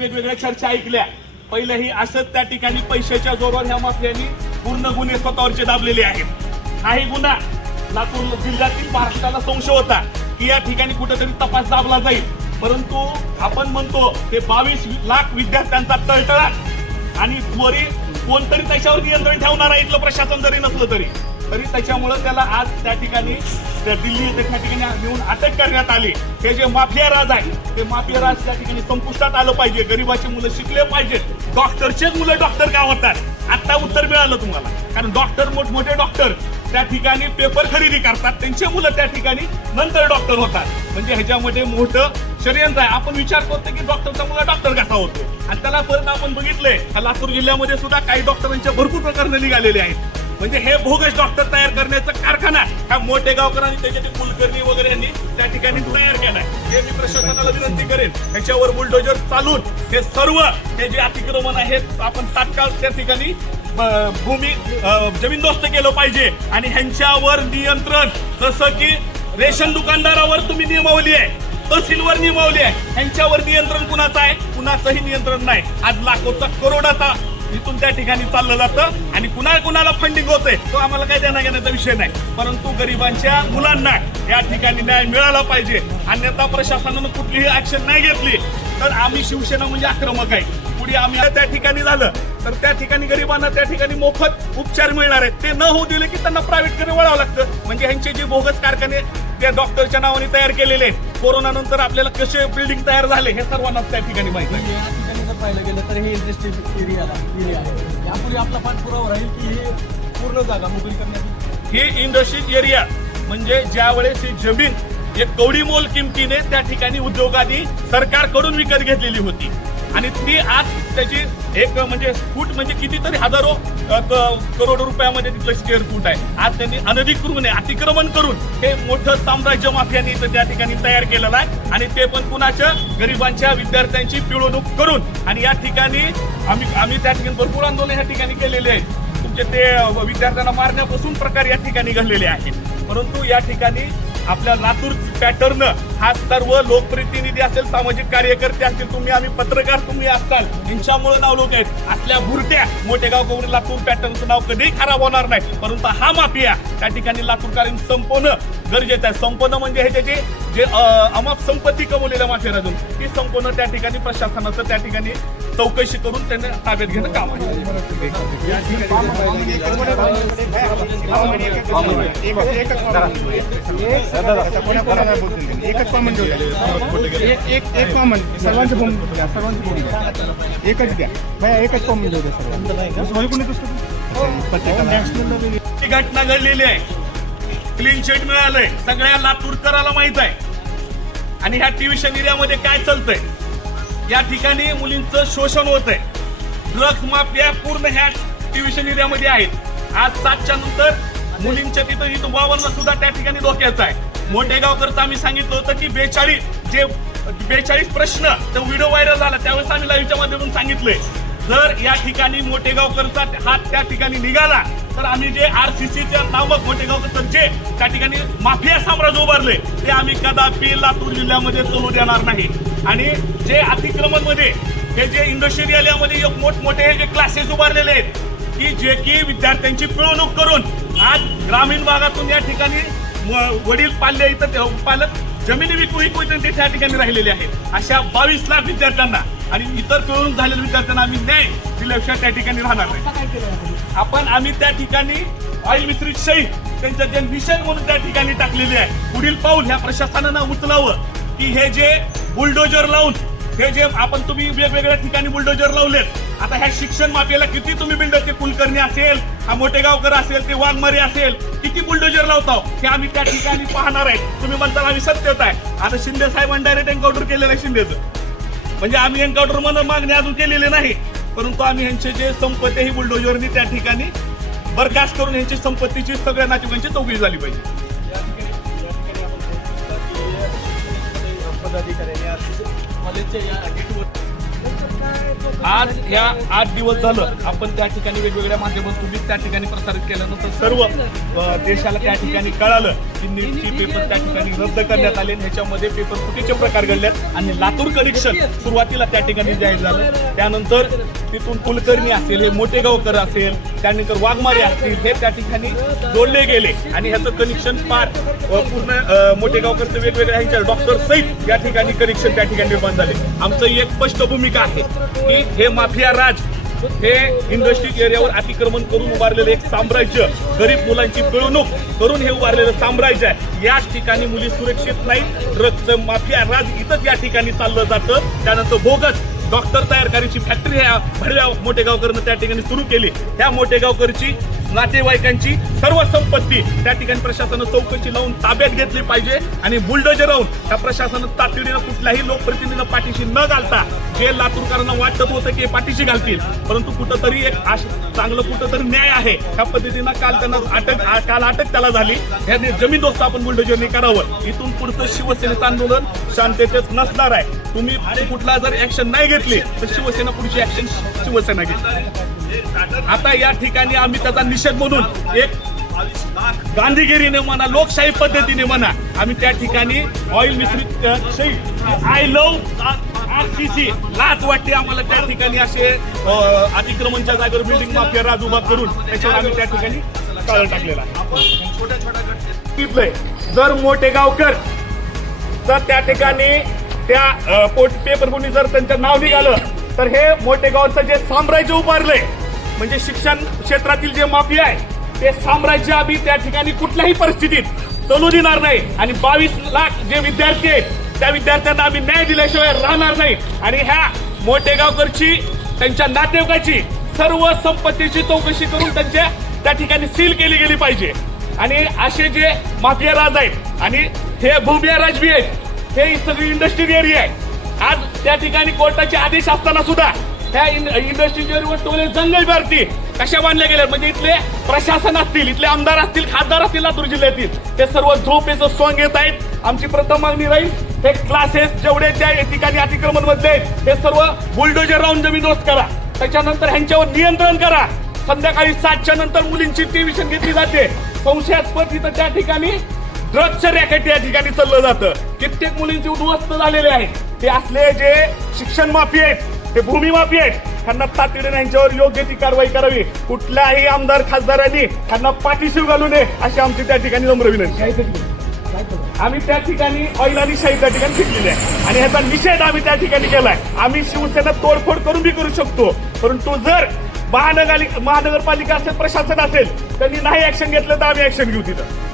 वेगवेगळ्या चर्चा ऐकल्या. पहिलेही असंच त्या ठिकाणी पैशाच्या जोरावर ह्या माफियांनी पूर्ण गुन्हे स्वतःवरचे दाबलेले आहेत. हाही गुन्हा लातूर जिल्ह्यातील महाराष्ट्राला संशय होता की या ठिकाणी कुठेतरी तपास दाबला जाईल, परंतु आपण म्हणतो हे 22 लाख विद्यार्थ्यांचा तळतळाट आणि त्वरित कोणतरी त्याच्यावर नियंत्रण ठेवणार आहे, इथलं प्रशासन जरी नसलं तरी त्याच्यामुळं त्याला आज त्या ठिकाणी दिल्ली येथे त्या ठिकाणी नेऊन अटक करण्यात आली. हे जे माफिया राज आहे ते माफिया राज त्या ठिकाणी संपुष्टात आलं पाहिजे. गरिबाची मुलं शिकले पाहिजेत. डॉक्टरचेच मुलं डॉक्टर का होतात आता उत्तर मिळालं तुम्हाला, कारण डॉक्टर मोठमोठे डॉक्टर त्या ठिकाणी पेपर खरेदी करतात, त्यांचे मुलं त्या ठिकाणी नंतर डॉक्टर होतात. म्हणजे ह्याच्यामध्ये मोठं षडयंत्र आहे. आपण विचार करतो की डॉक्टरचा मुलगा डॉक्टर कसा होतो, आणि त्याला परत आपण बघितलंय लातूर जिल्ह्यामध्ये सुद्धा काही डॉक्टरांच्या भरपूर प्रकरणं निघालेली आहेत. म्हणजे हे बोगस डॉक्टर तयार करण्याचा कारखाना ह्या मोठे गावकरांनी त्याचे कुलकर्णी वगैरे यांनी त्या ठिकाणी तयार केलाय. हे मी प्रशासनाला विनंती करेन, ह्याच्यावर बुलडोजर चालून हे सर्व हे जे अतिक्रमण आहेत आपण तात्काळ त्या ठिकाणी भूमी जमीनदोस्त केलं पाहिजे. आणि ह्यांच्यावर नियंत्रण, जसं की रेशन दुकानदारावर तुम्ही नियमावली आहे, तहसीलवर नियमावली आहे, ह्यांच्यावर नियंत्रण कुणाचं आहे? कुणाचंही नियंत्रण नाही. आज लाखोचा करोडाचा इथून त्या ठिकाणी चाललं जातं आणि कुणाला फंडिंग होतंय तो आम्हाला काही देणं घेण्याचा विषय नाही, परंतु गरिबांच्या मुलांना या ठिकाणी न्याय मिळाला पाहिजे. अन्यथा प्रशासनानं कुठलीही ऍक्शन नाही घेतली तर आम्ही शिवसेना म्हणजे आक्रमक आहे. पुढे आम्ही त्या ठिकाणी झालं तर त्या ठिकाणी गरिबांना त्या ठिकाणी मोफत उपचार मिळणार आहेत. ते न होऊ दिले की त्यांना प्रायव्हेटकडे वळावं लागतं. म्हणजे ह्यांचे जे बोगस कारखाने त्या डॉक्टरच्या नावाने तयार केलेले आहेत, कोरोना नंतर आपल्याला कसे बिल्डिंग तयार झाले हे सर्वांनाच त्या ठिकाणी माहिती आहे. पाहिलं गेलं तर हे इंडस्ट्रियल एरिया आहे. यापूर्वी आपला पाठपुरावा राहील की हे पूर्ण जागा मोकळी करण्याची. ही इंडस्ट्रियल एरिया म्हणजे ज्या वेळेस ही जमीन एक कवडीमोल किमतीने त्या ठिकाणी उद्योगांनी सरकारकडून विकत घेतलेली होती आणि ती आज त्याची एक म्हणजे फूट म्हणजे कितीतरी हजारो करोड रुपयामध्ये तिथलं स्क्वेअर फूट आहे. आज त्यांनी अनधिकृतपणे अतिक्रमण करून हे मोठं साम्राज्य माफियांनी त्या ठिकाणी तयार केलेलं आहे आणि ते पण कुणाच्या गरिबांच्या विद्यार्थ्यांची पिळवणूक करून. आणि या ठिकाणी आम्ही त्या ठिकाणी भरपूर आंदोलन या ठिकाणी केलेले आहेत. तुमचे ते विद्यार्थ्यांना मारण्यापासून प्रकार या ठिकाणी घडलेले आहेत. परंतु या ठिकाणी आपल्या लातूर पॅटर्न हा सर्व लोकप्रतिनिधी असेल, सामाजिक कार्यकर्ते असतील, तुम्ही आम्ही पत्रकार तुम्ही असताल, यांच्यामुळे नाव लोक आहेत. असल्या भुरट्या मोठे गाव लातूर पॅटर्नचं नाव कधीही खराब होणार नाही, परंतु हा माफिया त्या ठिकाणी लातूरकरांनी संपवणं गरजेचं आहे. संपवणं म्हणजे हे त्याचे जे अमाप संपत्ती कमवलेल्या माफिया राजून ती संपवणं त्या ठिकाणी प्रशासनाचं त्या ठिकाणी चौकशी करून त्यांना ताब्यात घेणं काम आहे. एकच कॉमन एक कॉमन सर्वांची भूमिका एकच द्या भैया, एकच कॉमन देऊ द्या सर्वांना. घटना घडलेली आहे, क्लीन चिट मिळालंय, सगळ्या लातूरकराला माहित आहे. आणि ह्या ट्युशन एरियामध्ये काय चालतंय, या ठिकाणी मुलींचं शोषण होत आहे. ड्रग्स माफिया पूर्ण ह्या ट्युशन एरियामध्ये आहेत. आज 7च्या नंतर मुलींच्या तिथं वावरणं सुद्धा त्या ठिकाणी धोक्याचं आहे. मोठे गावकरचं आम्ही सांगितलं होतं की 42 प्रश्न तो व्हिडिओ व्हायरल झाला त्यावेळेस आम्ही लाईव्हच्या माध्यमातून सांगितलंय, जर या ठिकाणी मोठे गावकरचा हात त्या ठिकाणी निघाला तर आम्ही जे RCCच्या नामक मोठे गावकर जे त्या ठिकाणी माफिया साम्राज्य उभारले ते आम्ही कदापि लातूर जिल्ह्यामध्ये चालू देणार नाही. आणि जे अतिक्रमण मध्ये हे जे इंडस्ट्रियल एरियामध्ये मोठमोठे हे जे क्लासेस उभारलेले आहेत की जे की विद्यार्थ्यांची पिळवणूक करून आज ग्रामीण भागातून या ठिकाणी वडील पालक जमिनी विकू ते त्या ठिकाणी राहिलेले आहेत. अशा 22 लाख विद्यार्थ्यांना आणि इतर पिळवणूक झालेल्या विद्यार्थ्यांना आम्ही न्याय दिल्याशिवाय त्या ठिकाणी राहणार नाही. आम्ही त्या ठिकाणी ऑइल मिश्रित शहीद त्यांचं जे मिशन म्हणून त्या ठिकाणी टाकलेले आहे. पुढील पाऊल ह्या प्रशासनानं उचलावं की हे जे बुलडोजर लावून हे जे तुम्ही वेगवेगळ्या ठिकाणी बुलडोजर लावलेत. आता ह्या शिक्षण माफियाला किती तुम्ही बिल्डर, ते कुलकर्णी असेल, हा मोठे गावकर असेल, ते वाघमारे असेल, किती बुलडोजर लावताव हे आम्ही त्या ठिकाणी पाहणार आहे. तुम्ही म्हणताल आम्ही सत्यता आहे. आता शिंदे साहेबांनी डायरेक्ट एन्काउंटर केलेलं आहे शिंदेचं, म्हणजे आम्ही एन्काउंटर म्हणून मागणी अजून केलेले नाही, परंतु आम्ही यांचे जे संपत्ती ही बुलडोजरनी त्या ठिकाणी बरखास्त करून यांची संपत्तीची सगळ्या नातेवाईकांची चौकशी झाली पाहिजे. आज ह्या 8 दिवस झालं आपण त्या ठिकाणी वेगवेगळ्या माध्यमातून त्या ठिकाणी प्रसारित केल्यानंतर सर्व देशाला त्या ठिकाणी कळालं की नीटची पेपर त्या ठिकाणी रद्द करण्यात आले. ह्याच्यामध्ये पेपर फुटीचे प्रकार घडलेत आणि लातूर कनेक्शन सुरुवातीला त्या ठिकाणी जाहीर झालं. त्यानंतर तिथून कुलकर्णी असेल, हे मोठेगावकर असेल, त्यानंतर वाघमारे असतील, हे त्या ठिकाणी जोडले गेले आणि ह्याचं कनेक्शन पार पूर्ण मोठेगावकरचं वेगवेगळ्या ह्यांच्या डॉक्टर सहित या ठिकाणी कनेक्शन त्या ठिकाणी निर्माण झाले. आमचं एक स्पष्ट भूमिका आहे की हे माफिया राज हे इंडस्ट्रियल एरियावर अतिक्रमण करून उभारलेलं एक साम्राज्य, गरीब मुलांची पिळवणूक करून हे उभारलेलं साम्राज्य आहे. याच ठिकाणी मुली सुरक्षित नाही. ड्रग्जचं माफिया राज इथंच या ठिकाणी चाललं जातं. त्यानंतर बोगस डॉक्टर तयार करायची फॅक्टरी ह्या भडव्या मोठेगावकरनं त्या ठिकाणी सुरू केली. त्या मोठेगावकरची नातेवाईकांची सर्व संपत्ती त्या ठिकाणी प्रशासनानं चौकशी लावून ताब्यात घेतली पाहिजे आणि बुलडोजर राहून त्या प्रशासनानं तातडीनं कुठल्याही लोकप्रतिनिधीला पाठीशी न घालता, जे लातूरकरांना वाटत होतं की पाठीशी घालतील, परंतु कुठंतरी एक चांगलं कुठंतरी न्याय आहे ह्या पद्धतीनं काल त्यांना काल अटक त्याला झाली. ह्याने जमीन दोस्त आपण बुलडोजरने करावं. इथून पुढचं शिवसेनेचं आंदोलन शांततेत नसणार आहे. तुम्ही कुठला जर ऍक्शन नाही घेतली तर शिवसेना पुढची ऍक्शन शिवसेना घेतली. आता या ठिकाणी आम्ही त्याचा निषेध म्हणून एक गांधीगिरीने म्हणा, लोकशाही पद्धतीने म्हणा, आम्ही त्या ठिकाणी ऑइल मिश्रित आय लव्ह आरसीसी लाच वाटते आम्हाला त्या ठिकाणी असे अतिक्रमणच्या जागेवर बिल्डिंग माफिया राज उभा करून त्याच्यावर आम्ही त्या ठिकाणी काळ टाकलेला आहे. जर मोठेगावकर तर त्या ठिकाणी त्या पेपर कोणी जर त्यांचं नाव निघालं तर हे मोठेगावचं जे साम्राज्य उभारलंय, म्हणजे शिक्षण क्षेत्रातील जे माफिया आहे ते साम्राज्य आम्ही त्या ठिकाणी कुठल्याही परिस्थितीत चालू देणार नाही. आणि 22 लाख जे विद्यार्थी आहेत त्या विद्यार्थ्यांना आम्ही न्याय दिल्याशिवाय राहणार नाही. आणि ह्या मोठेगावकरची, त्यांच्या नातेवाईकाची सर्व संपत्तीची चौकशी करून त्यांच्या त्या ठिकाणी सील केली गेली पाहिजे. आणि असे जे माफिया राज आहेत आणि हे भूमिया राजबी आहेत, हे सगळी इंडस्ट्रियल एरिया आहे. आज त्या ठिकाणी कोर्टाचे आदेश असताना सुद्धा त्या इंडस्ट्रियल एरियावर टोले जंगल भारती कशा बांधल्या गेल्या, म्हणजे इथले प्रशासन असतील, इथले आमदार असतील, खासदार असतील लातूर जिल्ह्यातील, ते सर्व झोपेचं सॉंग घेत आहेत. आमची प्रथम मागणी राहील हे क्लासेस जेवढे त्या ठिकाणी अतिक्रमण मधले आहेत ते सर्व बुलडोजर राहून जमीनदोस्त करा. त्याच्यानंतर ह्यांच्यावर नियंत्रण करा. संध्याकाळी 7च्या नंतर मुलींची ट्युशन घेतली जाते. संशयास्पद इथं त्या ठिकाणी ड्रग्जचं रॅकेट या ठिकाणी चाललं जातं. कित्येक मुलींचे उद्ध्वस्त झालेले आहेत. ते असले जे शिक्षण माफी आहेत, ते भूमी माफी आहेत, त्यांना तातडीने यांच्यावर योग्य ती कारवाई करावी. कुठल्याही आमदार खासदारांनी त्यांना पाठीशी घालू नये अशी आमची त्या ठिकाणी नम्र विनंती. आम्ही त्या ठिकाणी ऑइल आणि शाही त्या ठिकाणी शिकलेली आहे आणि ह्याचा निषेध आम्ही त्या ठिकाणी केलाय. आम्ही शिवसेना तोडफोड करून बी करू शकतो, परंतु जर महानगरपालिका असेल, प्रशासन असेल, त्यांनी नाही ऍक्शन घेतलं तर आम्ही ऍक्शन घेऊ तिथं.